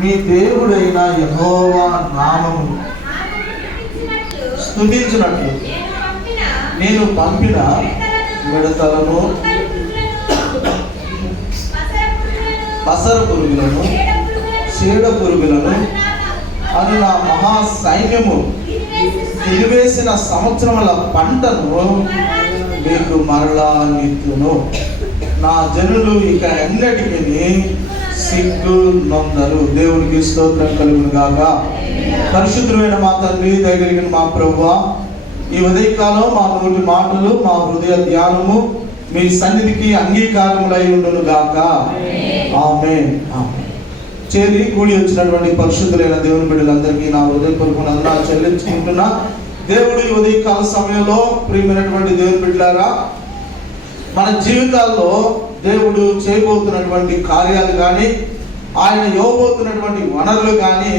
మీ దేవుడైన యెహోవా నామము స్తుతించినట్లు నేను పంపిన మిడతలను, పసర పురుగులను, చీడ పురుగులను అను నా మహా సైన్యము తిరివేసిన సంవత్సరముల పంటను మీకు మరలా నిత్తును. నా జనులు ఇక ఎన్నటికీ సిగ్గు నొందరు. దేవునికి స్తోత్రం కలుగును గాక. పరిశుద్ధమైన మా తండ్రి, దయగలిగిన మా ప్రభువా, ఈ ఉదయకాలం మా నోటి మాటలు, మా హృదయ ధ్యానము మీ సన్నిధికి అంగీకారములై ఉండును గాక. ఆమేన్. చేరి కూడి వచ్చినటువంటి పరిశుద్ధులైన దేవుని బిడ్డలందరికీ నా హృదయపూర్వక వందనాలు చెల్లించుకుంటున్నా. దేవుడు ఈ ఉదయకాల సమయంలో ప్రియమైనటువంటి దేవుని బిడ్డలారా, మన జీవితాల్లో దేవుడు చేయబోతున్నటువంటి కార్యాలు కానీ, ఆయన ఇవ్వబోతున్నటువంటి వనరులు కానీ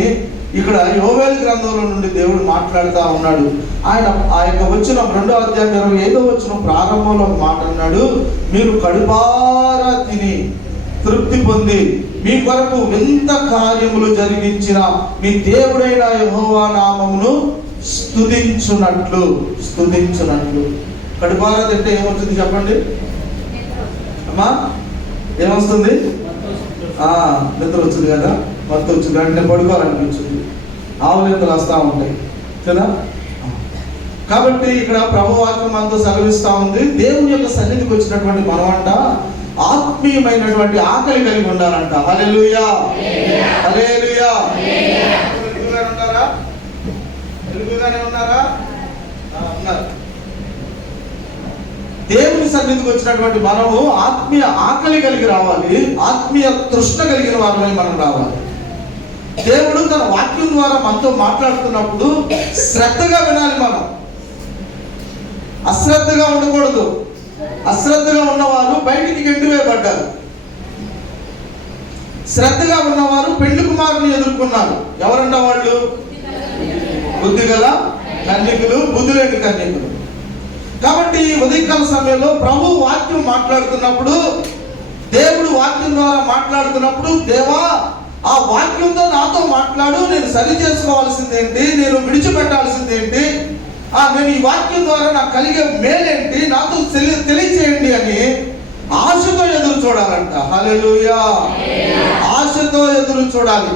ఇక్కడ యోవేలు గ్రంథంలో నుండి దేవుడు మాట్లాడుతూ ఉన్నాడు. ఆయన ఆ యొక్క వచనం 2వ అధ్యాయం 25వ వచనం ప్రారంభంలో ఒక మాట అన్నాడు, మీరు కడుపారా తిని తృప్తి పొంది మీ కొరకు వింత కార్యములు జరిగించిన మీ దేవుడైన యెహోవా నామమును స్తుతించునట్లు. కడుపారా తింటే ఏమవుతుంది చెప్పండి అమ్మా? ఏమొస్తుంది? నిద్ర వచ్చింది కదా, మత్తు వచ్చింది, వెంటనే పడుకోవాలనిపించింది, ఆవులింతలు వస్తూ ఉంటాయి కదా. కాబట్టి ఇక్కడ ప్రభువాక్యం మనతో సెలవిస్తూ ఉంది, దేవుని యొక్క సన్నిధికి వచ్చినటువంటి మనమంట ఆత్మీయమైనటువంటి ఆకలి కలిగి ఉండాలంట. హల్లెలూయా, హల్లెలూయా. తెలుగుగానే ఉన్నారా? ఉన్నారు. దేవుని సన్నిధికి వచ్చినటువంటి మనము ఆత్మీయ ఆకలి కలిగి రావాలి, ఆత్మీయ తృష్ణ కలిగిన వారమై మనం రావాలి. దేవుడు తన వాక్యం ద్వారా మనతో మాట్లాడుతున్నప్పుడు శ్రద్ధగా వినాలి. మనం అశ్రద్ధగా ఉండకూడదు. అశ్రద్ధగా ఉన్నవారు బయటికి గెంటివేయబడ్డారు. శ్రద్ధగా ఉన్నవారు పెళ్లి కుమారుని ఎదుర్కొన్నారు. ఎవరంట వాళ్ళు? బుద్ధి గల కన్యకులు, బుద్ధి లేని కన్యకులు. కాబట్టి ఉదయకాల సమయంలో ప్రభు వాక్యం మాట్లాడుతున్నప్పుడు, దేవుడు వాక్యం ద్వారా మాట్లాడుతున్నప్పుడు, దేవా ఆ వాక్యంతో నాతో మాట్లాడు, నేను సరి చేసుకోవాల్సిందేంటి, నేను విడిచిపెట్టాల్సిందేంటి, నేను ఈ వాక్యం ద్వారా నాకు కలిగే మేలేంటి, నాతో తెలియచేయండి అని ఆశతో ఎదురు చూడాలంట. హల్లెలూయా, ఆశతో ఎదురు చూడాలి.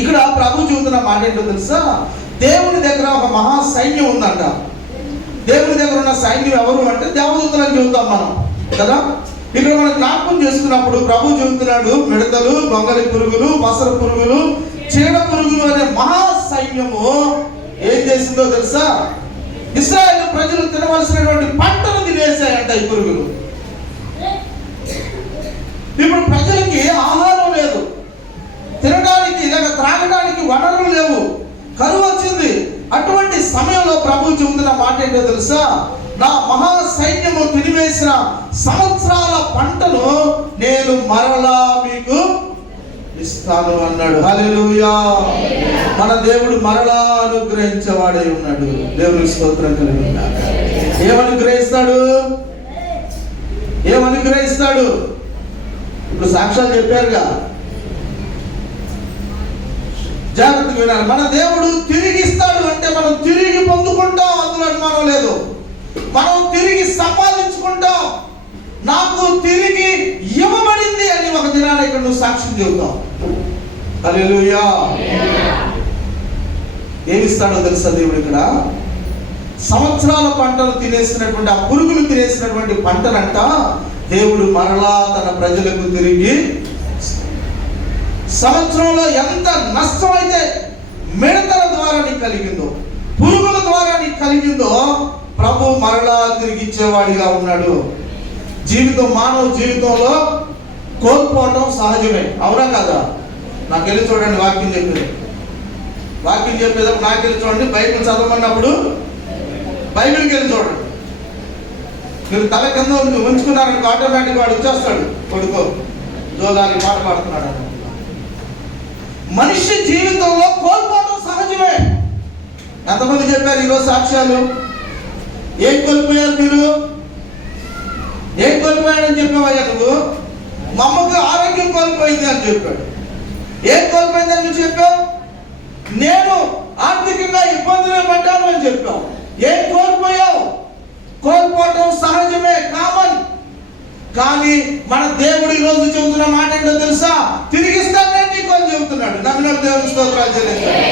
ఇక్కడ ప్రభు చెబుతున్న మాట ఏంటో తెలుసా? దేవుని దగ్గర ఒక మహా సైన్యం ఉందంట. దేవుని దగ్గర ఉన్న సైన్యం ఎవరు అంటే దేవదూతలని చెబుతాం మనం కదా. ఇక్కడ మనం జ్ఞాపకం చేసుకున్నప్పుడు ప్రభు చెబుతున్నాడు, మిడతలు, గొంగలి పురుగులు, పసర పురుగులు, చీడ పురుగులు అనే మహా సైన్యము ఏం చేసిందో తెలుసా? ఇశ్రాయేలు ప్రజలు తినవలసినటువంటి పంటను తినేసాయంట ఈ పురుగులు. ఇప్పుడు ప్రజలకి ఆహారం లేదు, తినడానికి లేక త్రాగడానికి వనరులు లేవు, కరువు వచ్చింది. అటువంటి సమయంలో ప్రభు చెబుతున్న మాట ఏంటో తెలుసా? నా మహా సైన్యము తినివేసిన సంవత్సరాల పంటను నేను మరలా మీకు ఇస్తాను అన్నాడు. హల్లెలూయా. మన దేవుడు మరలా అనుగ్రహించేవాడే ఉన్నాడు. దేవుని స్తోత్రం కలుగుగాక. ఏమనుగ్రహిస్తాడు? ఏమనుగ్రహిస్తాడు? ఇప్పుడు సాక్ష్యాలు చెప్పారుగా, జాగ్రత్తగా వినాలి. మన దేవుడు తిరిగిస్తాడు అంటే మనం తిరిగి పొందుకుంటాం, అందులో అనుమానం లేదు. మనం తిరిగి సంపాదించుకుంటాం. నాకు తిరిగి ఇవ్వబడింది అని ఒక దినాన ఇక్కడ నువ్వు సాక్ష్యం చెబుతావు. హల్లెలూయా. ఏమిస్తాడో తెలుసా దేవుడు? ఇక్కడ సంవత్సరాల పంటలు తినేసినటువంటి, ఆ పురుగులు తినేసినటువంటి పంటనంట దేవుడు మరలా తన ప్రజలకు తిరిగి, సంవత్సరంలో ఎంత నష్టం అయితే మిడతల ద్వారా నీకు కలిగిందో, పురుగుల ద్వారా నీకు కలిగిందో ప్రభు మరలా తిరిగిచ్చేవాడిగా ఉన్నాడు. జీవితం, మానవ జీవితంలో కోల్పోవటం సహజమే, అవునా కదా? నాకెళ్ళి చూడండి వాక్యం చెప్పేది. వాక్యం చెప్పేటప్పుడు నాకెళ్ళి చూడండి. బైబిల్ చదవమన్నప్పుడు బైబిల్కి వెళ్ళి చూడండి. మీరు తల కింద ఉంచుకున్నారని ఆటోమేటిక్ వాడు వచ్చేస్తాడు. కొడుకో జోగాలి పాట పాడుతున్నాడు. మనిషి జీవితంలో కోల్పోవడం సహజమే. ఎంతమంది చెప్పారు ఈరోజు సాక్ష్యాలు? ఏం కోల్పోయారు మీరు? ఏం కోల్పోయాడని చెప్పావయ్యా నువ్వు? మా అమ్మకి ఆరోగ్యం కోల్పోయింది అని చెప్పాడు. ఏం కోల్పోయిందని నువ్వు చెప్పావు? నేను ఆర్థికంగా ఇబ్బందులు పడ్డాను అని చెప్పావు. ఏం కోల్పోయావు? కోల్పోవటం సహజమే, కామన్. కానీ మన దేవుడు ఈరోజు చెబుతున్న మాట ఏంటో తెలుసా? తిరిగిస్తానని నీకు అని చెబుతున్నాడు. నమ్మిన దేవుని స్తోత్రాలు చెల్లించాలి.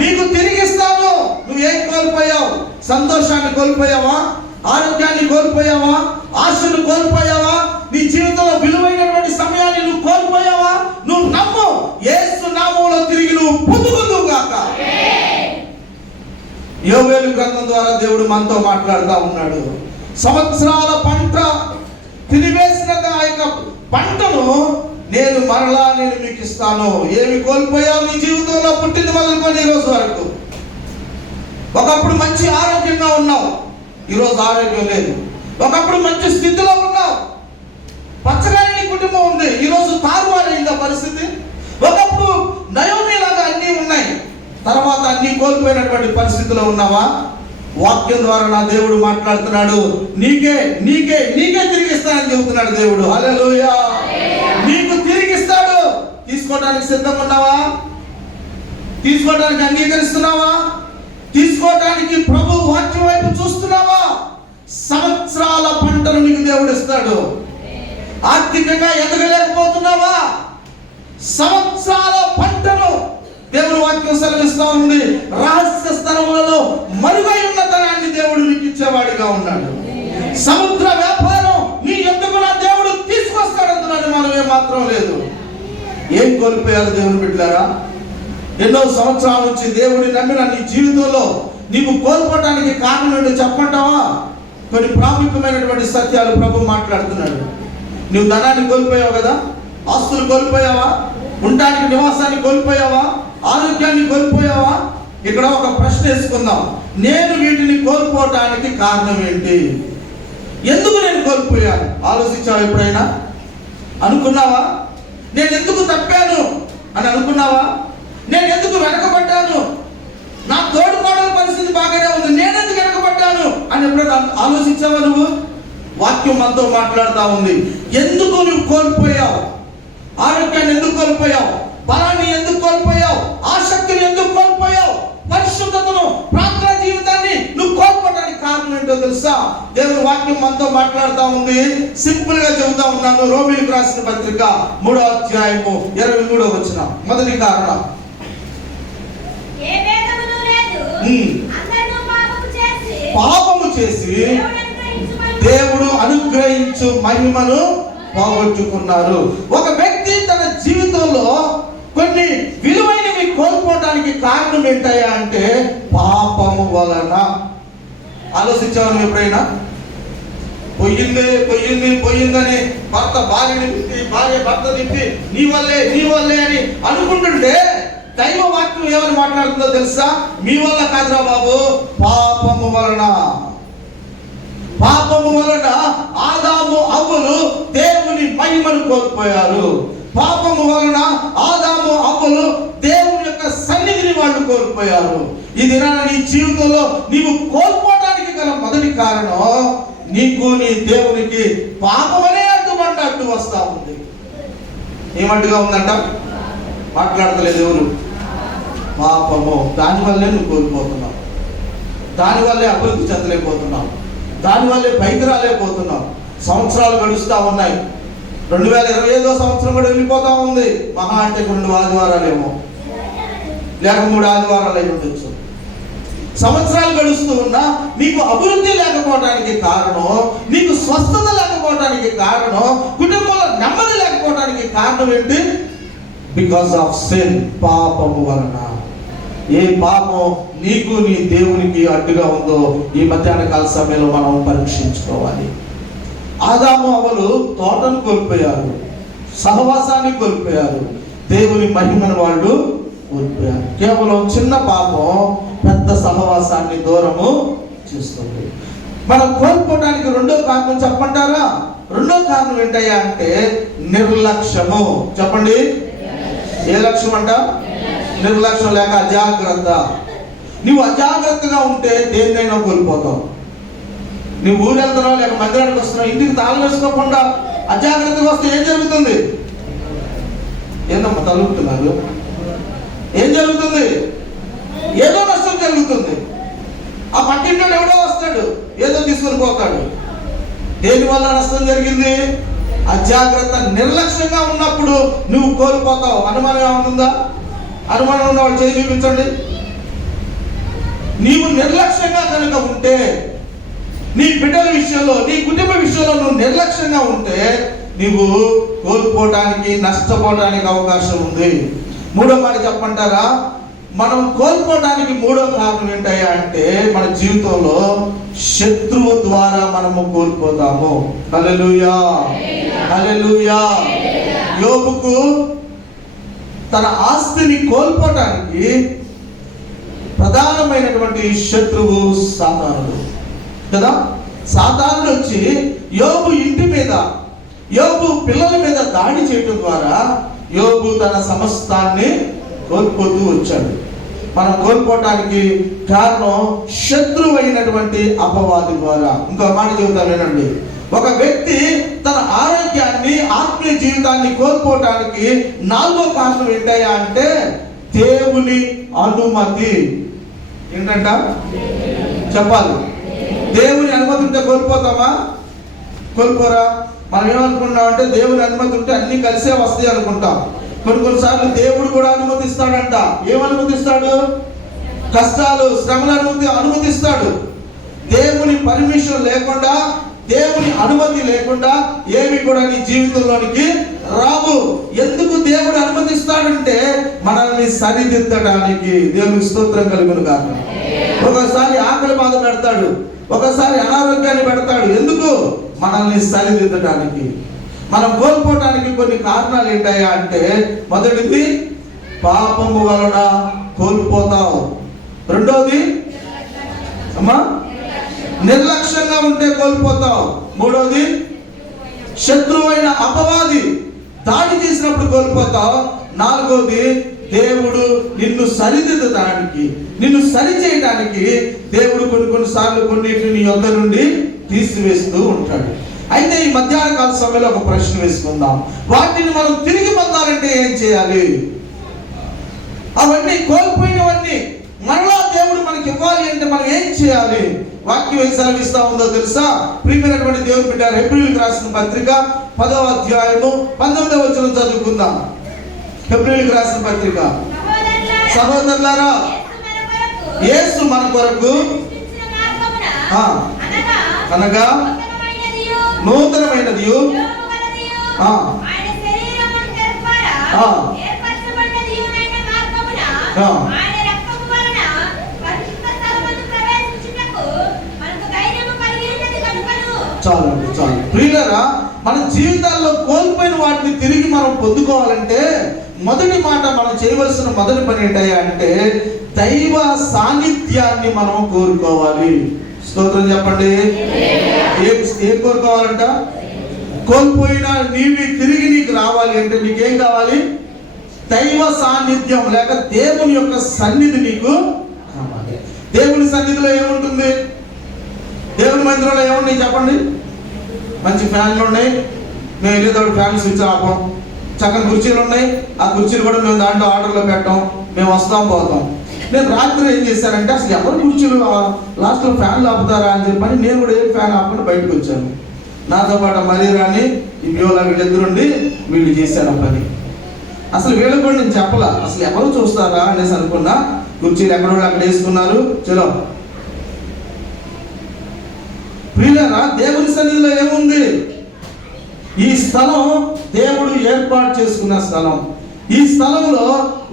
నీకు తిరిగిస్తాను. నువ్వేం కోల్పోయావు? సంతోషాన్ని కోల్పోయావా? ఆరోగ్యాన్ని కోల్పోయావా? ఆశను కోల్పోయావా? నీ జీవితంలో విలువైనటువంటి సమయాన్ని నువ్వు కోల్పోయావా? నువ్వు నమ్ము, యేసు నామములో తిరిగి నువ్వు పొందుకుందువు గాక. యోవేలు గ్రంథం ద్వారా దేవుడు మనతో మాట్లాడుతూ ఉన్నాడు. సంవత్సరాల పంట తినివేసిన ఆ యొక్క పంటను నేను మీకు ఇస్తాను. ఏమి కోల్పోయావు నీ జీవితంలో? పుట్టింది మొదలుకొని ఈ రోజు వరకు. ఒకప్పుడు మంచి ఆరోగ్యంగా ఉన్నావు, ఈరోజు ఆరోగ్యం లేదు. ఒకప్పుడు మంచి స్థితిలో ఉన్నావు, పచ్చగాని నీ కుటుంబం ఉంది, ఈరోజు తారుమారైందా పరిస్థితి? ఒకప్పుడు నయోమిలాగా అన్నీ ఉన్నాయి, తర్వాత అన్ని కోల్పోయినటువంటి పరిస్థితిలో ఉన్నావా? వాక్యం ద్వారా నా దేవుడు మాట్లాడుతున్నాడు. నీకే నీకే నీకే తిరిగిస్తానని చెబుతున్నాడు దేవుడు. హల్లెలూయా. నీకు తిరిగిస్తాడు. తీసుకోవడానికి సిద్ధంగా ఉన్నావా? తీసుకోవడానికి అంగీకరిస్తున్నావా? తీసుకోవడానికి ప్రభు వాక్యం వైపు చూస్తున్నావా? సంవత్సరాల పంటను నీకు దేవుడు ఇస్తాడు. ఆర్థికంగా ఎదగలేకపోతున్నావా? సంవత్సరాల పంటను దేవుడు వాక్యం సెలవిస్తా ఉంది. రహస్య స్థలములలో మరుగై ఉన్న ధనాన్ని దేవుడు నీకు ఇచ్చేవాడిగా ఉన్నాడు. సముద్ర వ్యాపారం నీ ఎందుకు నా దేవుడు తీసుకొస్తాడంటున్నాడు. మనం ఏమాత్రం లేదు. ఏం కోల్పోయారు దేవుని బిడ్డలారా? ఎన్నో సంవత్సరాల నుంచి దేవుడిని నమ్మిన నీ జీవితంలో నీకు కోల్పోవడానికి కారణం ఏంటో చెప్పంటావా? కొన్ని ప్రాముఖ్యమైనటువంటి సత్యాలు ప్రభు మాట్లాడుతున్నాడు. నువ్వు ధనాన్ని కోల్పోయావు కదా, ఆస్తులు కోల్పోయావా, ఉండడానికి నివాసాన్ని కోల్పోయావా, ఆరోగ్యాన్ని కోల్పోయావా? ఇక్కడ ఒక ప్రశ్న వేసుకుందాం. నేను వీటిని కోల్పోవటానికి కారణం ఏంటి? ఎందుకు నేను కోల్పోయాను? ఆలోచించావా? ఎప్పుడైనా అనుకున్నావా? నేను ఎందుకు తప్పాను అని అనుకున్నావా? నేను ఎందుకు వెనకబడ్డాను? నా తోడు కోడల పరిస్థితి బాగానే ఉంది, నేను ఎందుకు వెనకబడ్డాను అని ఎప్పుడైనా ఆలోచించావా? నువ్వు వాక్యం మనతో మాట్లాడుతూ ఉంది. ఎందుకు నువ్వు కోల్పోయావు? ఆరోగ్యాన్ని ఎందుకు కోల్పోయావు? బలాన్ని ఎందుకు కోల్పోయావు? ఆసక్తిని ఎందుకు కోల్పోయావు? పరిశుద్ధతను, ప్రార్థన జీవితాన్ని నువ్వు కోల్పోవడానికి కారణం ఏంటో తెలుసా? దేవుని వాక్యం మనతో మాట్లాడుతూ ఉంది. సింపుల్ గా చెబుతా ఉన్నాను. రోమీయులకు రాసిన పత్రిక 3వ అధ్యాయము 23వ వచనం. మొదటి కారణం, పాపము చేసి దేవుడు అనుగ్రహించు మహిమను పోగొట్టుకున్నారు. ఒక వ్యక్తి తన జీవితంలో కొన్ని విలువైనవి కోల్పోవడానికి కారణం ఏంటయ్యా అంటే పాపము వలన. ఆలోచించాను ఎప్పుడైనా? పోయిందని భర్త భార్యని తిప్పి, భార్య భర్త తిప్పి నీ వల్లే అని అనుకుంటుంటే దైవ వాక్యం ఏమని మాట్లాడుతుందో తెలుసా? మీ వల్ల కాదురా బాబు, పాపము వలన. పాపము వలన ఆదాము అవ్వలు దేవుని మహిమను కోల్పోయారు. పాపము వలన ఆదాము అవ్వలు దేవుని యొక్క సన్నిధిని వాళ్ళు కోల్పోయారు. ఈ దినాన నీ జీవితంలో నీవు కోల్పోవడానికి గల మొదటి కారణం, నీకు నీ దేవునికి పాపమనే అడ్డు వస్తా ఉంది. ఏమడ్డుగా ఉందంట? మాట్లాడతలేదు ఎవరు? పాపము. దానివల్లే నువ్వు కోల్పోతున్నావు, దానివల్లే అభివృద్ధి చెందలేకపోతున్నావు, దానివల్లే పైకి రాలేకపోతున్నావు. సంవత్సరాలు గడుస్తూ ఉన్నాయి. 2025వ సంవత్సరం కూడా వెళ్ళిపోతా ఉంది. మహా అంటే 2 ఆదివారాలేమో, లేక 3 ఆదివారాలు అయి ఉండొచ్చు. సంవత్సరాలు గడుస్తూ ఉన్నా నీకు అభివృద్ధి లేకపోవడానికి కారణం, నీకు స్వస్థత లేకపోవడానికి కారణం, కుటుంబంలో నెమ్మది లేకపోవడానికి కారణం ఏంటి? బికాస్ ఆఫ్ సిన్, పాపము వలన. ఏ పాపం నీకు నీ దేవునికి అడ్డుగా ఉందో ఈ మధ్యాహ్న కాల సమయంలో మనం పరీక్షించుకోవాలి. ఆదాము అవ్వలు తోటను కోల్పోయారు, సహవాసాన్ని కోల్పోయారు, దేవుని మహిమను వాళ్ళు కోల్పోయారు. కేవలం చిన్న పాపం పెద్ద సహవాసాన్ని దూరము చేస్తుంది. మనం కోల్పోవడానికి రెండో కారణం చెప్పంటారా? రెండో కారణం ఏంటయ్యా అంటే నిర్లక్ష్యము. చెప్పండి, ఏ లక్ష్యం అంట? నిర్లక్ష్యం లేక అజాగ్రత్త. నువ్వు అజాగ్రత్తగా ఉంటే దేన్నైనా కోల్పోతావు. నువ్వు ఊరు వెళ్తున్నావు, లేక మందిరానికి వస్తున్నావు, ఇంటికి తాళం వేసుకోకుండా అజాగ్రత్తగా వస్తే ఏం జరుగుతుంది? ఏందమ్మా తలుపుతున్నారు? ఏం జరుగుతుంది? ఏదో నష్టం జరుగుతుంది. ఆ పక్కింటోడు ఎవడో వస్తాడు, ఏదో తీసుకొని పోతాడు. దేనివల్ల నష్టం జరిగింది? అజాగ్రత్త, నిర్లక్ష్యంగా ఉన్నప్పుడు నువ్వు కోల్పోతావు. అనుమానం ఏమనుందా? అనుమానం ఉన్నవాడు చేయి చూపించండి. నీవు నిర్లక్ష్యంగా కనుక ఉంటే, నీ బిడ్డల విషయంలో, నీ కుటుంబ విషయంలో నువ్వు నిర్లక్ష్యంగా ఉంటే నీవు కోల్పోవడానికి, నష్టపోవడానికి అవకాశం ఉంది. మూడో మాట చెప్పంటారా? మనం కోల్పోవడానికి మూడో కారణం ఏంటయ్యా అంటే, మన జీవితంలో శత్రువు ద్వారా మనము కోల్పోతాము. హల్లెలూయా, హల్లెలూయా. యోబుకు తన ఆస్తిని కోల్పోవడానికి ప్రధానమైనటువంటి శత్రువు సాతానుడు కదా. సాతానుడు వచ్చి యోబు ఇంటి మీద, యోబు పిల్లల మీద దాడి చేయడం ద్వారా యోబు తన సమస్తాన్ని కోల్పోతూ వచ్చాడు. మనం కోల్పోవటానికి కారణం శత్రువు అయినటువంటి అపవాది ద్వారా. ఇంకో మాట చెబుతాను వినండి. ఒక వ్యక్తి తన ఆరోగ్యాన్ని, ఆత్మీయ జీవితాన్ని కోల్పోవటానికి నాలుగో కారణం ఏంటయ్యా అంటే దేవుని అనుమతి. ఏంటంట చెప్పాలి? దేవుని అనుమతి ఉంటే కోల్పోతామా? కోల్పోరా? మనం ఏమనుకుంటాం అంటే దేవుని అనుమతి ఉంటే అన్ని కలిసే వస్తాయి అనుకుంటాం. కొన్నిసార్లు దేవుడు కూడా అనుమతిస్తాడంట. ఏమనుమతిస్తాడు? కష్టాలు, శ్రమల అనుమతిస్తాడు. దేవుని పర్మిషన్ లేకుండా, దేవుని అనుమతి లేకుండా ఏమి కూడా నీ జీవితంలోనికి రావు. ఎందుకు దేవుడు అనుమతిస్తాడంటే మనల్ని సరిదిద్దడానికి. దేవునికి స్తోత్రం కలుగును గాక. ఒకసారి ఆకలి బాధ పెడతాడు, ఒకసారి అనారోగ్యాన్ని పెడతాడు. ఎందుకు? మనల్ని సరిదిద్దడానికి. మనం కోల్పోవటానికి కొన్ని కారణాలు ఏంటయ్యా అంటే, మొదటిది పాపము వలన కోల్పోతావు. రెండోది అమ్మా నిర్లక్ష్యంగా ఉంటే కోల్పోతావు. మూడోది శత్రువైన అపవాది దాడి చేసినప్పుడు కోల్పోతావు. నాలుగోది దేవుడు నిన్ను సరిదిద్దడానికి, నిన్ను సరి చేయడానికి దేవుడు కొన్నిసార్లు కొన్నిటిని నీ యొద్ద నుండి తీసివేస్తూ ఉంటాడు. అయితే ఈ మధ్యాహ్న కాల సమయంలో ఒక ప్రశ్న వేసుకుందాం. వాటిని మనం తిరిగి పొందాలంటే ఏం చేయాలి? అవన్నీ కోల్పోయినవన్నీ మరలా దేవుడు మనకి ఇవ్వాలి అంటే మనం ఏం చేయాలి? వాక్యం ఏం సెలవిస్తా ఉందో తెలుసా? ప్రియమైనటువంటి దేవుని బిడ్డ, హెబ్రీయులకు రాసిన పత్రిక 10వ అధ్యాయము 19వ వచనం చదువుకుందాం. హెబ్రీయులకు రాసిన పత్రిక. సహోదరులారా, యేసు మన కొరకు అనగా నూతనమైనది చాలు. ప్రియులారా, మన జీవితాల్లో కోల్పోయిన వాటిని తిరిగి మనం పొందుకోవాలంటే మొదటి మాట మనం చేయవలసిన మొదటి పని ఏంటయ్యా అంటే దైవ సాన్నిధ్యాన్ని మనం కోరుకోవాలి. స్తోత్రం చెప్పండి. ఏం కోరుకోవాలంట? కోల్పోయిన నీవి తిరిగి నీకు రావాలి అంటే నీకేం కావాలి? దైవ సాన్నిధ్యం లేక దేవుని యొక్క సన్నిధి నీకు కావాలి. దేవుని సన్నిధిలో ఏముంటుంది? దేవుని మందిరంలో ఏముంది చెప్పండి? మంచి ఫ్యాన్లు ఉన్నాయి, మేము వెళ్ళేటప్పుడు ఫ్యాన్ స్విచ్ ఆపం. చక్కని కుర్చీలు ఉన్నాయి, ఆ కుర్చీలు కూడా మేము దాంట్లో ఆర్డర్లో పెట్టాం. మేము వస్తాం పోతాం. నేను రాత్రి ఏం చేశానంటే అసలు ఎవరు కుర్చీలు లాస్ట్లో ఫ్యాన్లు ఆపుతారా అని చెప్పని నేను కూడా ఏం ఫ్యాన్ ఆపకుండా బయటకు వచ్చాను. నాతో పాటు మరీ రాని ఈ వ్యూలా వీళ్ళిద్దరుండి వీళ్ళు చేశారు పని. అసలు వీళ్ళకి కూడా నేను చెప్పలా, అసలు ఎవరు చూస్తారా అనేసి అనుకున్నా. కుర్చీలు ఎక్కడో అక్కడ వేసుకున్నారు. చలో ప్రియులారా, దేవుని సన్నిధిలో ఏముంది? ఈ స్థలం దేవుడు ఏర్పాటు చేసుకున్న స్థలం. ఈ స్థలంలో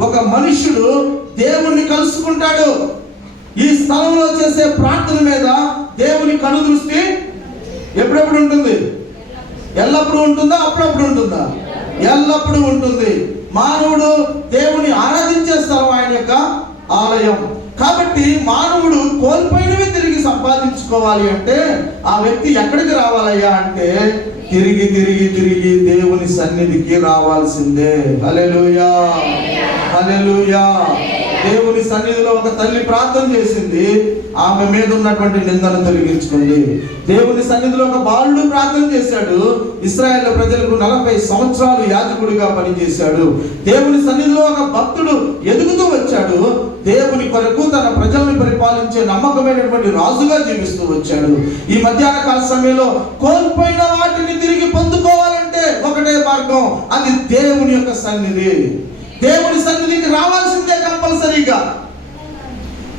ఒక మనుష్యుడు దేవుణ్ణి కలుసుకుంటాడు. ఈ స్థలంలో చేసే ప్రార్థన మీద దేవుని కను దృష్టి ఎప్పుడెప్పుడు ఉంటుంది? ఎల్లప్పుడూ ఉంటుందా? అప్పుడప్పుడు ఉంటుందా? ఎల్లప్పుడూ ఉంటుంది. మానవుడు దేవుని ఆరాధించే స్థలం ఆయన యొక్క ఆలయం. కాబట్టి మానవుడు కోల్పోయినవి తిరిగి సంపాదించుకోవాలి అంటే ఆ వ్యక్తి ఎక్కడికి రావాలయ్యా అంటే తిరిగి తిరిగి తిరిగి దేవుని సన్నిధికి రావాల్సిందే. హల్లెలూయా, హల్లెలూయా. దేవుని సన్నిధిలో ఒక తల్లి ప్రార్థన చేసింది, ఆమె మీద ఉన్నటువంటి నిందను తొలగించుకుంది. దేవుని సన్నిధిలో ఒక బాలుడు ప్రార్థన చేశాడు, ఇశ్రాయేలు ప్రజలకు 40 సంవత్సరాలు యాజకుడిగా పనిచేశాడు. దేవుని సన్నిధిలో ఒక భక్తుడు ఎదుగుతూ వచ్చాడు, దేవుని కొరకు తన ప్రజల్ని పరిపాలించే నమ్మకమైనటువంటి రాజుగా జీవిస్తూ వచ్చాడు. ఈ మధ్యాహ్న కాల సమయంలో కోల్పోయిన వాటిని తిరిగి పొందుకోవాలంటే ఒకటే మార్గం, అది దేవుని యొక్క సన్నిధి. దేవుని సన్నిధికి రావాల్సిందే కంపల్సరీగా.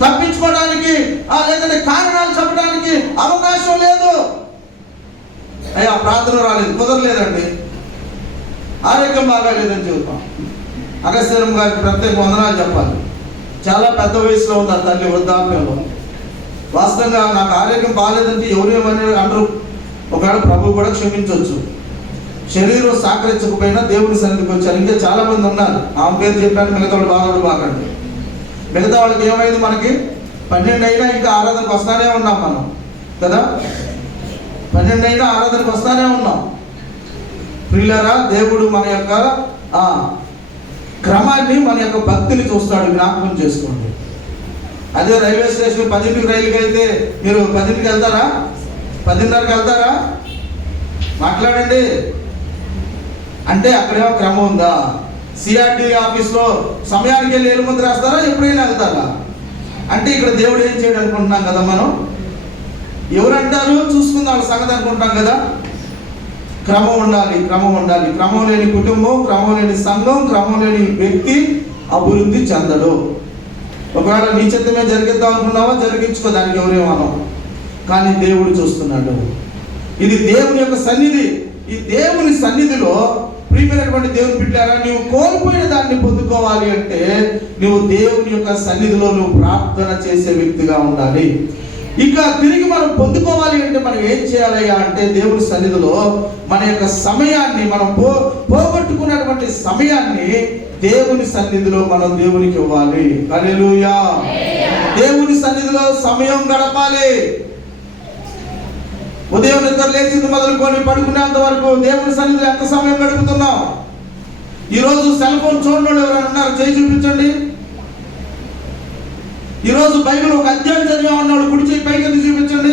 తప్పించుకోవడానికి లేదంటే కారణాలు చెప్పడానికి అవకాశం లేదు. అయ్యా ప్రార్థన రాలేదు, కుదరలేదండి, ఆరోగ్యం బాగాలేదని చెబుతాం. అగస్త్యం గారికి ప్రత్యేక వందనాలు చెప్పాలి. చాలా పెద్ద వయసులో ఉంది ఆ తల్లి, వృద్ధాప్యంలో. వాస్తవంగా నాకు ఆరోగ్యం బాగాలేదంటే ఎవరేమని అంటారు, ఒకవేళ ప్రభు కూడా క్షమించవచ్చు. శరీరం సహకరించకపోయినా దేవుని సన్నిధికి వచ్చారు. ఇంకా చాలా మంది ఉన్నారు, ఆమె పేరు చెప్పాను, మిగతా వాళ్ళు బాగండి. మిగతా వాళ్ళకి ఏమైంది, మనకి 12 అయినా ఇంకా ఆరాధనకు వస్తానే ఉన్నాం మనం కదా. 12 అయినా ఆరాధనకు వస్తానే ఉన్నాం. ప్రియులారా, దేవుడు మన యొక్క క్రమాన్ని, మన యొక్క భక్తిని చూస్తాడు. జ్ఞాపకం చేసుకోండి. అదే రైల్వే స్టేషన్ 10కి రైలుకి అయితే మీరు 10కి వెళ్తారా, 10:30కి వెళ్తారా? మాట్లాడండి. అంటే అక్కడేమో క్రమం ఉందా? సిఆర్టీ ఆఫీస్లో సమయానికి వెళ్ళి ఏలుముద్ర రాస్తారా, ఎప్పుడైనా వెళ్తారా? అంటే ఇక్కడ దేవుడు ఏం చేయడం అనుకుంటున్నాం కదా మనం. ఎవరంటారు చూసుకుందాం వాళ్ళ సంగతి అనుకుంటాం కదా. క్రమం ఉండాలి, క్రమం ఉండాలి. క్రమం లేని కుటుంబం, క్రమం లేని సంఘం, క్రమం లేని వ్యక్తి అభివృద్ధి చెందడు. ఒకవేళ నీ చిత్తమే జరిగిద్దాం అనుకున్నావా, జరిగించుకో, దానికి ఎవరేమో. కానీ దేవుడు చూస్తున్నాడు. ఇది దేవుని యొక్క సన్నిధి. ఈ దేవుని సన్నిధిలో ప్రియమైనటువంటి దేవుని బిడ్డలారా, నీవు కోల్పోయిన దాన్ని పొందుకోవాలి అంటే నువ్వు దేవుని యొక్క సన్నిధిలో నువ్వు ప్రార్థన చేసే వ్యక్తిగా ఉండాలి. ఇక తిరిగి మనం పొందుకోవాలి అంటే మనం ఏం చేయాలయ్యా అంటే, దేవుని సన్నిధిలో మన యొక్క సమయాన్ని, మనం పోగొట్టుకున్నటువంటి సమయాన్ని దేవుని సన్నిధిలో మనం దేవునికి ఇవ్వాలి. హల్లెలూయా. దేవుని సన్నిధిలో సమయం గడపాలి. ఉదయం నిద్ర లేచింది మొదలుకొని పడుకునేంత వరకు దేవుని సన్నిధిలో ఎంత సమయం గడుపుతున్నాం? ఈరోజు సెల్ ఫోన్ చూడడం ఎవరైనా ఉన్నారు? చేయి చూపించండి. ఈరోజు బైబిల్ ఒక అధ్యాయం చదివా ఉన్నాడు, కుడి చేయి పైకి చూపించండి.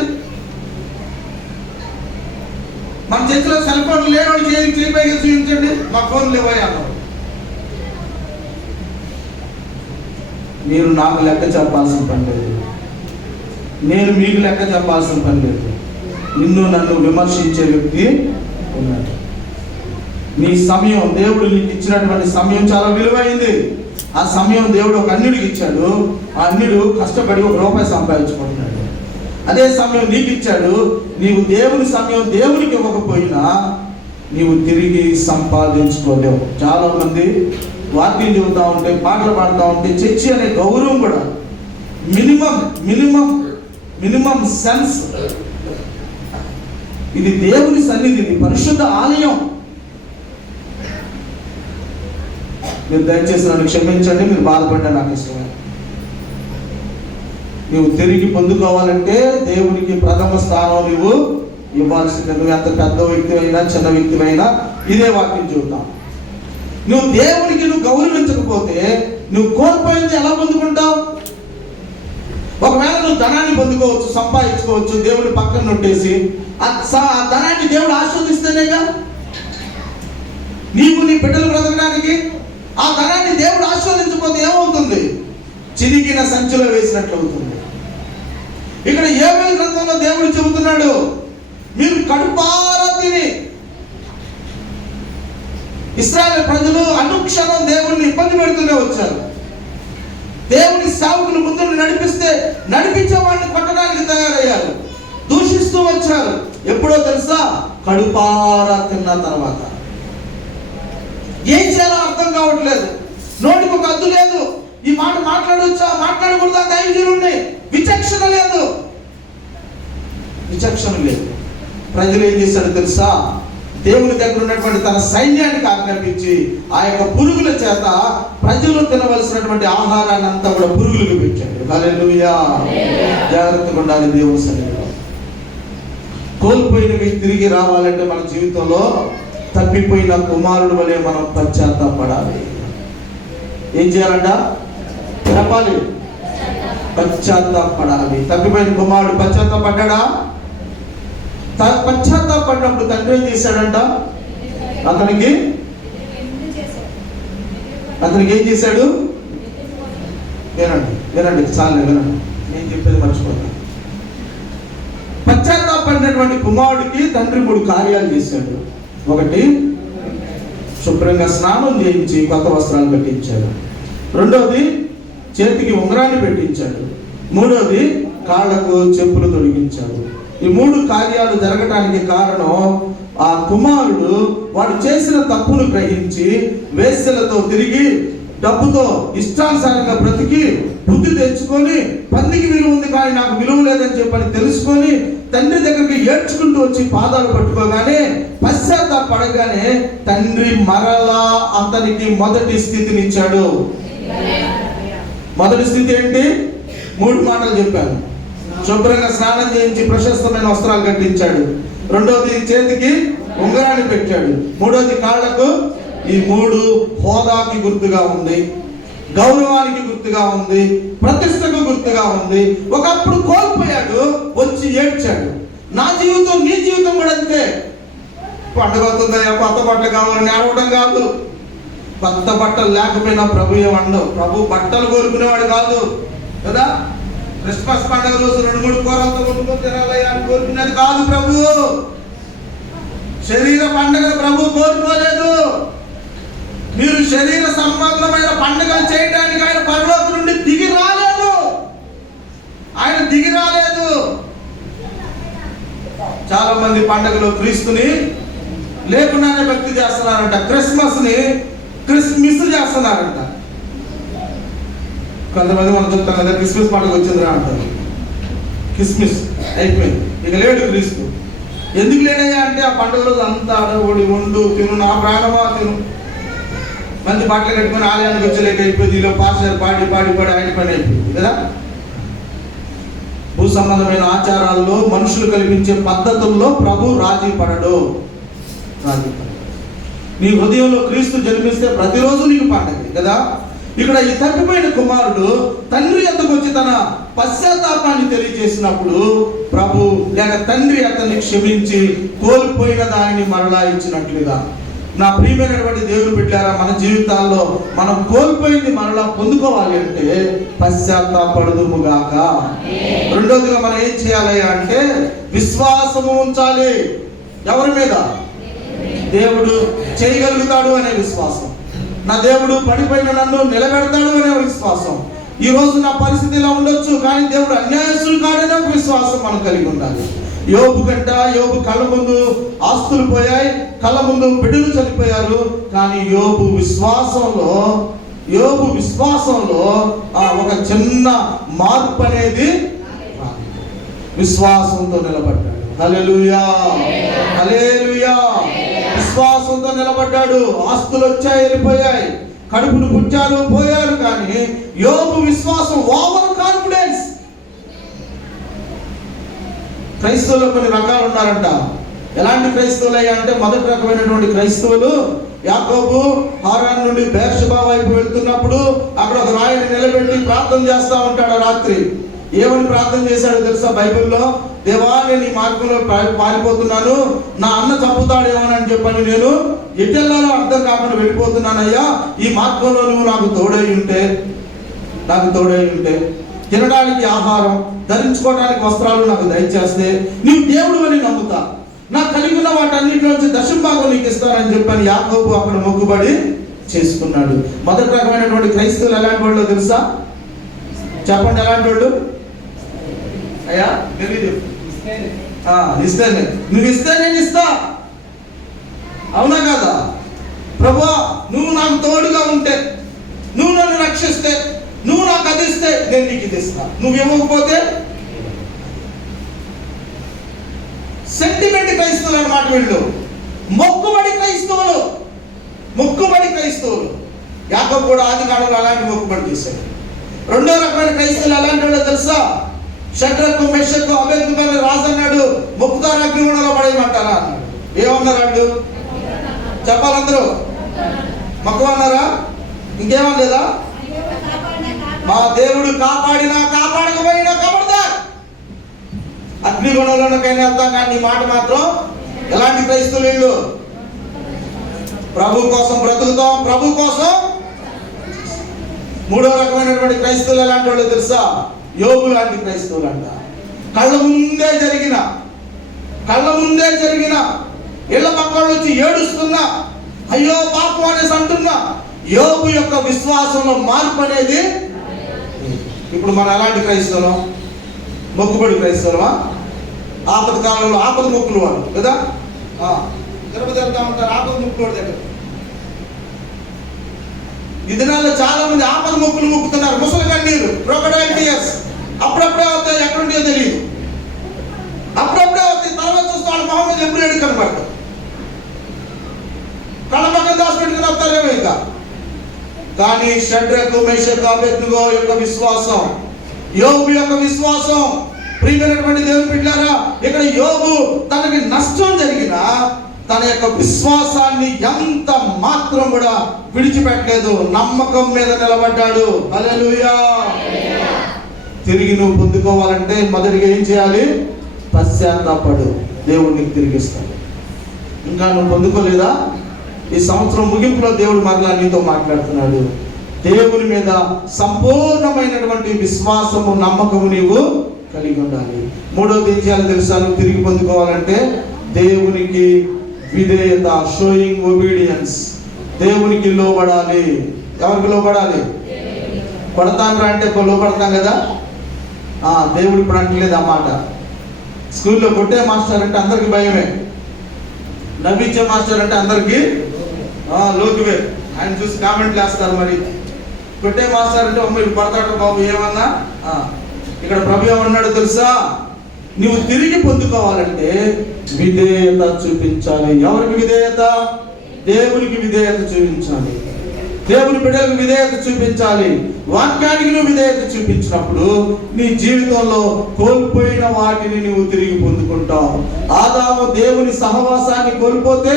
మన చేతిలో సెల్ ఫోన్ లేని చేయి పైకి చూపించండి. మా ఫోన్ లేవయ్యా. మీరు నాకు లెక్క చెప్పాల్సిన పని లేదు, నేను మీకు లెక్క చెప్పాల్సిన పని లేదు. నిన్ను నన్ను విమర్శించే వ్యక్తి ఉన్నాడు. నీ సమయం, దేవుడు నీకు ఇచ్చినటువంటి సమయం చాలా విలువైంది. ఆ సమయం దేవుడు ఒక అన్యుడికి ఇచ్చాడు. ఆ అన్యుడు కష్టపడి ₹1 సంపాదించుకుంటున్నాడు. అదే సమయం నీకు ఇచ్చాడు. నీవు దేవుని సమయం దేవునికి ఇవ్వకపోయినా నీవు తిరిగి సంపాదించుకోలేవు. చాలా మంది వాక్యం చెబుతూ ఉంటే, పాటలు పాడుతూ ఉంటే, చర్చి అనే గౌరవం కూడా మినిమం సెన్స్. ఇది దేవుని సన్నిధి, ఇది పరిశుద్ధ ఆలయం. మీరు దయచేసి నన్ను క్షమించండి, మీరు బాధపడ్డా నాకు ఇష్టమే. నువ్వు తిరిగి పొందుకోవాలంటే దేవునికి ప్రథమ స్థానం నువ్వు ఇవ్వాల్సిందే. నువ్వు ఎంత పెద్ద వ్యక్తి అయినా చిన్న వ్యక్తి అయినా ఇదే వాక్యం చెబుతాం. నువ్వు దేవునికి నువ్వు గౌరవించకపోతే నువ్వు కోల్పోయింది ఎలా పొందుకుంటావు? ఒకవేళ నువ్వు ధనాన్ని పొందుకోవచ్చు, సంపాదించుకోవచ్చు, దేవుని పక్కన నొట్టేసి ఆ ధనాన్ని దేవుడు ఆశీర్వదిస్తేనేగా నీవు నీ బిడ్డలు బ్రతకడానికి. ఆ ధనాన్ని దేవుడు ఆశీర్వదించకపోతే ఏమవుతుంది? చిరిగిన సంచిలో వేసినట్లు అవుతుంది. ఇక్కడ యోవేలు గ్రంథంలో దేవుడు చెబుతున్నాడు, మీరు కడుపారా తిని. ఇశ్రాయేలు ప్రజలు అనుక్షణం దేవుణ్ణి ఇబ్బంది పెడుతూనే వచ్చారు. దేవుని సేవకులు ముందు నడిపించే వాళ్ళని కొట్టడానికి తయారయ్యారు, దూషిస్తూ వచ్చారు. ఎప్పుడో తెలుసా? కడుపారా తిన్న తర్వాత. ఏం చేయాలో అర్థం కావట్లేదు. నోటికి ఒక అద్దు లేదు. ఈ మాట మాట్లాడవచ్చా, మాట్లాడకూడదా? దైవజనుడిని విచక్షణ లేదు. ప్రజలు ఏం చేశారు తెలుసా? దేవుని దగ్గర ఉన్నటువంటి తన సైన్యానికి ఆజ్ఞాపించి ఆ యొక్క పురుగుల చేత ప్రజలు తినవలసినటువంటి ఆహారాన్ని అంతా కూడా పురుగులకు పెట్టాడు. హల్లెలూయా. జాగ్రత్తగా ఉండాలి దేవుని సన్నిధిలో. కోల్పోయినవి తిరిగి రావాలంటే మన జీవితంలో తప్పిపోయిన కుమారుడు వలె మనం పశ్చాత్తాపడాలి. ఏం చేయాలంట? చెప్పాలి, పశ్చాత్తాపడాలి. తప్పిపోయిన కుమారుడు పశ్చాత్తాపడ్డా? పశ్చాత్తాపడినప్పుడు తండ్రి ఏం చేశాడంట? అతనికి ఏం చేశాడు? వినండి చాలు, వినండి, నేను చెప్పేది మర్చిపోతాను. పశ్చాత్తాపడినటువంటి కుమారుడికి తండ్రి 3 కార్యాలు చేశాడు. ఒకటి, శుభ్రంగా స్నానం చేయించి కొత్త వస్త్రాలు పెట్టించాడు. రెండోది, చేతికి ఉంగరాన్ని పెట్టించాడు. మూడోది, కాళ్ళకు చెప్పులు తొడిగించాడు. ఈ 3 కార్యాలు జరగటానికి కారణం ఆ కుమారుడు వాడు చేసిన తప్పును గ్రహించి వేశ్యలతో తిరిగి డబ్బుతో ఇష్టానుసారంగా బ్రతికి బుద్ధి తెచ్చుకొని పందికి విలువ ఉంది కానీ నాకు విలువ లేదని చెప్పని తెలుసుకొని తండ్రి దగ్గరికి ఏడ్చుకుంటూ వచ్చి పాదాలు పట్టుకోగానే పశ్చాత్తాపడగానే తండ్రి మరలా అతనికి మొదటి స్థితినిచ్చాడు. మొదటి స్థితి ఏంటి? 3 మాటలు చెప్పాను. శుభ్రంగా స్నానం చేయించి ప్రశస్తమైన వస్త్రాలు కట్టించాడు. రెండోది, చేతికి ఉంగరాన్ని పెట్టాడు. మూడోది, కాళ్ళకు. ఈ 3 హోదాకి గుర్తుగా ఉంది, గౌరవానికి గుర్తుగా ఉంది, ప్రతిష్టకు గుర్తుగా ఉంది. ఒకప్పుడు కోల్పోయాడు, వచ్చి ఏడ్చాడు. నా జీవితం నీ జీవితం కూడా అంతే. పండుగ అవుతుందయ్యా కొత్త బట్టలు కావాలని ఏడవడం కాదు. కొత్త బట్టలు లేకపోయినా ప్రభు ఏమన్నాడు? ప్రభు బట్టలు కోరుకునేవాడు కాదు కదా. క్రిస్మస్ పండుగ రోజు 2-3 కూరలతో కొనుక్కొని తినాలయ్యా అని కోరుకునేది కాదు ప్రభు. శరీర పండుగను ప్రభు కోరుకోలేదు. మీరు శరీర సంబంధమైన పండుగలు చేయడానికి ఆయన పరలోకం నుండి దిగి రాలేదు. ఆయన దిగి రాలేదు. చాలా మంది పండుగలో క్రీస్తుని లేకుండానే భక్తి చేస్తున్నారంట. క్రిస్మస్ ని క్రిస్మిస్ చేస్తున్నారంట. కొంతమంది మనం చెప్తాం కదా, క్రిస్మస్ పండుగ వచ్చిందిరా అంటారు. క్రిస్మస్ అయిపోయింది, ఇక లేడు క్రీస్తు. ఎందుకు లేడయ్యా అంటే ఆ పండుగ రోజు అంతా అడగొడి వండు తిను, నా ప్రాణమా తిను, మంచి బట్టలు కట్టుకొని ఆలయానికి వచ్చలేక అయిపోయింది. ఇలా పాస్టర్ పాడి ఆయన పని అయిపోయింది కదా. భూ సంబంధమైన ఆచారాల్లో మనుషులు కల్పించే పద్ధతుల్లో ప్రభు రాజీ పడడు. నీ హృదయంలో క్రీస్తు జన్మిస్తే ప్రతిరోజు నీకు పండగ కదా. ఇక్కడ ఈ తప్పిపోయిన కుమారుడు తండ్రి యొద్దకు వచ్చి తన పశ్చాత్తాపాన్ని తెలియజేసినప్పుడు ప్రభు లేక తండ్రి అతన్ని క్షమించి కోల్పోయిన దానిని మరలా ఇచ్చినట్లుగా. నా ప్రియమైనటువంటి దేవుని బిడ్డలారా, మన జీవితాల్లో మనం కోల్పోయింది మరలా పొందుకోవాలి అంటే పశ్చాత్తాపడుదుముగాక. రెండోదిగా మనం ఏం చేయాలి అంటే విశ్వాసము ఉంచాలి. ఎవరి మీద? దేవుడు చేయగలుగుతాడు అనే విశ్వాసం. నా దేవుడు పడిపోయిన నన్ను నిలబెడతాడు అనే విశ్వాసం. ఈ రోజు నా పరిస్థితి ఇలా ఉండొచ్చు కానీ దేవుడు అన్యాయస్తుడు కాడనే ఒక విశ్వాసం మనం కలిగి ఉండాలి. యోబు కళ్ళ ముందు ఆస్తులు పోయాయి, కళ్ళ ముందు బిడ్డలు చనిపోయారు. కానీ యోబు విశ్వాసంలో ఒక చిన్న మార్పు అనేది విశ్వాసంతో నిలబడ్డాడు. హల్లెలూయా, హల్లెలూయా. విశ్వాసంతో నిలబడ్డాడు. ఆస్తులు వచ్చాయి, వెళ్ళిపోయాయి, కడుపును పుట్టారు, పోయారు. కానీ యోబు విశ్వాసం, ఓవర్ కాన్ఫిడెన్స్. క్రైస్తవులు కొన్ని రకాలు ఉన్నారంట. ఎలాంటి క్రైస్తవులు అయ్యా అంటే, మొదటి రకమైనటువంటి క్రైస్తవులు యాకోబు హారాన్ నుండి బెర్షెబా వైపు వెళ్తున్నప్పుడు అక్కడ ఒక రాయిని నిలబెట్టి ప్రార్థన చేస్తా ఉంటాడు. రాత్రి ఏమని ప్రార్థన చేశాడో తెలుసా బైబిల్లో? దేవా, నేను ఈ మార్గంలో పారిపోతున్నాను, నా అన్న చంపుతాడేమోనని చెప్పని నేను ఎటెల్లాలో అర్థం కాకుండా వెళ్ళిపోతున్నానయ్యా. ఈ మార్గంలో నువ్వు నాకు తోడై ఉంటే తినడానికి ఆహారం, ధరించుకోవడానికి వస్త్రాలు నాకు దయచేస్తే నీవు దేవుడు అని నమ్ముతా. నాకు కలిగి ఉన్న వాటన్నిటిలోంచి దశంభాగం నీకు ఇస్తానని చెప్పని యాకోబు అక్కడ మొక్కుబడి చేసుకున్నాడు. మొదటి రకమైనటువంటి క్రైస్తవులు ఎలాంటి వాళ్ళు తెలుసా? చెప్పండి, ఎలాంటి వాళ్ళు? అయ్యా తెలియదు. ఇస్తేనే, నువ్వు ఇస్తే నేను ఇస్తా. అవునా కదా? ప్రభువా, నువ్వు నాకు తోడుగా ఉంటే, నువ్వు నన్ను రక్షిస్తే, నువ్వు నాకు అది ఇస్తే నేను నీకు ఇది ఇస్తా. నువ్వు ఇవ్వకపోతే సెంటిమెంట్ క్రైస్తవులు అన్నమాట వీళ్ళు. మొక్కుబడి క్రైస్తవులు. యాకోబు కూడా ఆది కాలంలో అలాంటి మొక్కుబడి చేశాడు. రెండో రకమైన క్రైస్తవులు ఎలాంటి వాళ్ళు తెలుసా? షడ్రకు, మెషకు, అబేద్నెగోను రాజు అన్నాడు, మొక్కుతారు అగ్నిగుండంలో పడేయమంటారా అన్నాడు. ఏమన్నారు వాళ్ళు? చెప్పాలందరూ మొక్కమన్నారా? ఇంకేమనలేదా? మా దేవుడు కాపాడినా కాపాడకపోయినా కబడతా అగ్నిగుణంలోకైనా వెళ్తాం. కానీ నీ మాట మాత్రం ఎలాంటి క్రైస్తవులు వీళ్ళు? ప్రభు కోసం బ్రతుకుతాం, ప్రభు కోసం. మూడో రకమైనటువంటి క్రైస్తవులు ఎలాంటి వాళ్ళు తెలుసా? యోబు లాంటి క్రైస్తవులు అంట. కళ్ళ ముందే జరిగిన ఇళ్ల పక్కళ్ళు వచ్చి ఏడుస్తున్నా, అయ్యో పాపం అనేసి అంటున్నా, యోబు యొక్క విశ్వాసంలో మార్పు అనేది. ఇప్పుడు మన ఎలాంటి క్రైస్తవులం? మొక్కుబడి క్రైస్తవులమా? ఆపద కాలంలో ఆపద మొక్కులు వాడు కదా, తిరుపతి ఉంటారు ఆపద మొక్కులు దగ్గర. ఈ దినాల్లో చాలా మంది ఆపద మొక్కులు మొక్కుతున్నారు. ముసలి కన్నీరు, క్రొకడైల్ టీయర్స్ అప్పుడప్పుడే వస్తాయి, ఎక్కడుంటాయో తెలియదు. అప్పుడప్పుడే వస్తాయి, తర్వాత చూస్తే వాళ్ళ మొహం మీద ఎప్పుడు ఏడు కనబడతారు. కళ్ళ పక్కన దాచిపెట్టుకుని వస్తారేమో ఇంకా. కానీ షడ్రకు మేషకు అబేద్నెగో యొక్క విశ్వాసం, యోబు యొక్క విశ్వాసం, ప్రియమైనటువంటి దేవుని బిడ్డలారా, ఇక్కడ యోబు తనకి నష్టం జరిగినా తన యొక్క విశ్వాసాన్ని ఎంత మాత్రం కూడా విడిచిపెట్టలేదు. నమ్మకం మీద నిలబడ్డాడు. హల్లెలూయా. తిరిగి నువ్వు పొందుకోవాలంటే మొదటిగా ఏం చేయాలి? పశ్చాత్తాపడు. దేవుడికి తిరిగిస్తాడు. ఇంకా నువ్వు పొందుకోలేదా? ఈ సంవత్సరం ముగింపులో దేవుడు మరలా నీతో మాట్లాడుతున్నాడు. దేవుని మీద సంపూర్ణమైనటువంటి విశ్వాసము, నమ్మకము నీవు కలిగి ఉండాలి. మూడోది ఏం చేయాలో తెలుసా? నువ్వు తిరిగి పొందుకోవాలంటే దేవునికి విధేయత, షోయింగ్ ఒబీడియన్స్. దేవునికి లోబడాలి. ఎవరికి లోబడాలి? కొడతాను రా అంటే లోబడతాం కదా. దేవుడు ఇప్పుడు అంటలేదు ఆ మాట. స్కూల్లో కొట్టే మాస్టర్ అంటే అందరికి భయమే, నవ్వించే మాస్టర్ అంటే అందరికి లోతువే. ఆయన చూసి కామెంట్లు వేస్తారు. మరి కొట్టే మాస్టర్ అంటే అమ్మ ఇప్పుడు పడతాడు బాబు ఏమన్నా. ఇక్కడ ప్రభు ఏమన్నాడు తెలుసా? నువ్వు తిరిగి పొందుకోవాలంటే విధేయత చూపించాలి. ఎవరికి విధేయత? దేవునికి విధేయత చూపించాలి. దేవుని బిడ్డలకు విధేయత చూపించాలి. వాక్యానికి నువ్వు విధేయత చూపించినప్పుడు నీ జీవితంలో కోల్పోయిన వాటిని నువ్వు తిరిగి పొందుకుంటావు. ఆదాము దేవుని సహవాసాన్ని కోల్పోతే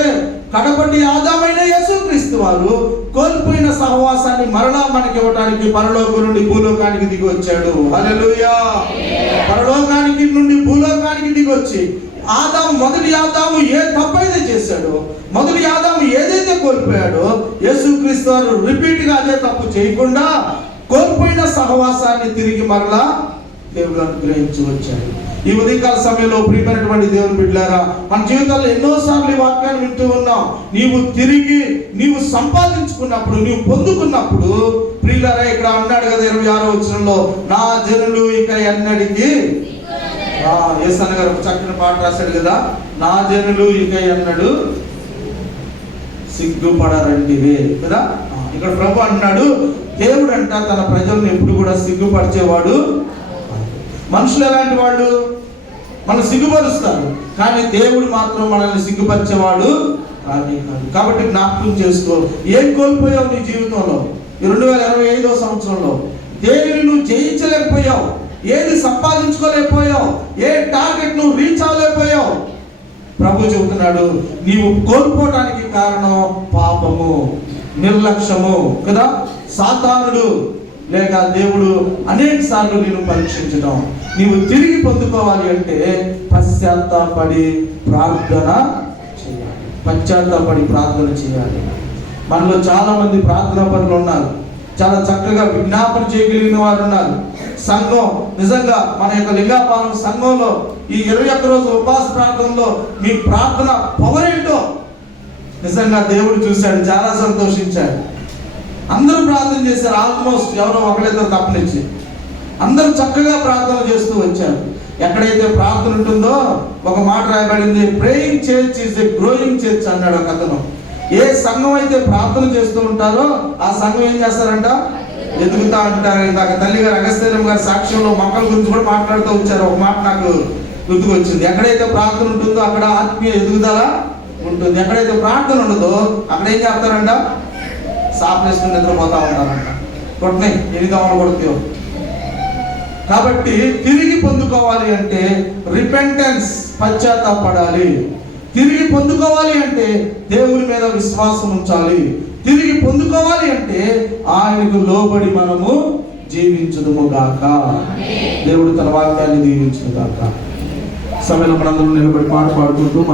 కడపటి ఆదామైన యేసుక్రీస్తు వారు కోల్పోయిన సహవాసాన్ని మరలా మనకి ఇవ్వడానికి పరలోకం నుండి భూలోకానికి దిగి వచ్చాడు. హల్లెలూయా. పరలోకానికి నుండి భూలోకానికి దిగి వచ్చి మొదటి ఆదాము ఏ తప్పైతే చేశాడో, మొదటి ఆదాము ఏదైతే కోల్పోయాడో, యేసుక్రీస్తు వారు రిపీట్ గా అదే తప్పు చేయకుండా కోల్పోయిన సహవాసాన్ని తిరిగి మరలా దేవుడు అనుగ్రహించి వచ్చాడు. ఈ ఉదయకాల సమయంలో ప్రియమైనటువంటి దేవుని బిడ్డలారా, మన జీవితాల్లో ఎన్నోసార్లు ఈ వాక్యాన్ని వింటూ ఉన్నాం. నీవు సంపాదించుకున్నప్పుడు, నీవు పొందుకున్నప్పుడు, ప్రియులారా ఇక్కడ అన్నాడు కదా 26వ వచనంలో, నా జనులు ఇక ఎన్నడికి, యేసన్న గారు చక్కని పాట రాశాడు కదా, నా జనులు ఇక ఎన్నడు సిగ్గుపడరంటివే కదా. ఇక్కడ ప్రభు అంటున్నాడు, దేవుడు అంట తన ప్రజలను ఎప్పుడు కూడా సిగ్గుపరిచేవాడు. మనుషులు ఎలాంటి వాళ్ళు? మనం సిగ్గుపరుస్తారు, కానీ దేవుడు మాత్రం మనల్ని సిగ్గుపరిచేవాడు కాదు. కాబట్టి జ్ఞాపకం చేసుకో, ఏం కోల్పోయావు నీ జీవితంలో? 2025వ సంవత్సరంలో దేనిని నువ్వు జయించలేకపోయావు, ఏది సంపాదించుకోలేకపోయావు, ఏ టార్గెట్ నువ్వు రీచ్ అవ్వలేకపోయావు. ప్రభు చెబుతున్నాడు, నీవు కోల్పోవడానికి కారణం పాపము, నిర్లక్ష్యము కదా, సాతానుడు లేక దేవుడు అనేక సార్లు నేను పరీక్షించడం. నీవు తిరిగి పొందుకోవాలి అంటే పశ్చాత్తాపడి ప్రార్థన చేయాలి. పశ్చాత్తాపడి ప్రార్థన చేయాలి. మనలో చాలా మంది ప్రార్థనా పనులు ఉన్నారు, చాలా చక్కగా విజ్ఞాపన చేయగలిగిన వారు ఉన్నారు. సంఘం నిజంగా మన యొక్క లింగాపాలెం సంఘంలో ఈ 21 రోజు ఉపవాస ప్రార్థనలో మీ ప్రార్థన పవర్ ఏంటో నిజంగా దేవుడు చూశాడు, చాలా సంతోషించాడు. అందరూ ప్రార్థన చేశారు, ఆల్మోస్ట్ ఎవరో ఒకరిద్దరు తప్పనిచ్చి అందరూ చక్కగా ప్రార్థన చేస్తూ వచ్చారు. ఎక్కడైతే ప్రార్థన ఉంటుందో ఒక మాట రాయబడింది, praying church is a growing church అన్నాడు ఒక అతను. ఏ సంఘం అయితే ప్రార్థన చేస్తూ ఉంటారో ఆ సంఘం ఏం చేస్తారంట? ఎదుగుతా అంటారు. ఇందాక తల్లి గారు అగస్త్యం గారి సాక్ష్యంలో మొక్కల గురించి కూడా మాట్లాడుతూ వచ్చారు. ఒక మాట నాకు గుర్తుకు వచ్చింది, ఎక్కడైతే ప్రార్థన ఉంటుందో అక్కడ ఆత్మీయ ఎదుగుదల ఉంటుంది. ఎక్కడైతే ప్రార్థన ఉండదో అక్కడ ఏం చేస్తారంట? సాప్ వేసుకుని నిద్రపోతా ఉంటారంట. కొట్టినాయి ఎన్ని దోమలు కొడుతాయో. కాబట్టి తిరిగి పొందుకోవాలి అంటే రిపెంటెన్స్, పశ్చాత్తాపడాలి. తిరిగి పొందుకోవాలి అంటే దేవుని మీద విశ్వాసం ఉంచాలి. తిరిగి పొందుకోవాలి అంటే ఆయనకు లోబడి మనము జీవించుదుము గాక. దేవుడు తన వాక్యాన్ని దీవించును గాక. సమయంలో మనందరం నిలబడి పాట పాడుకుంటూ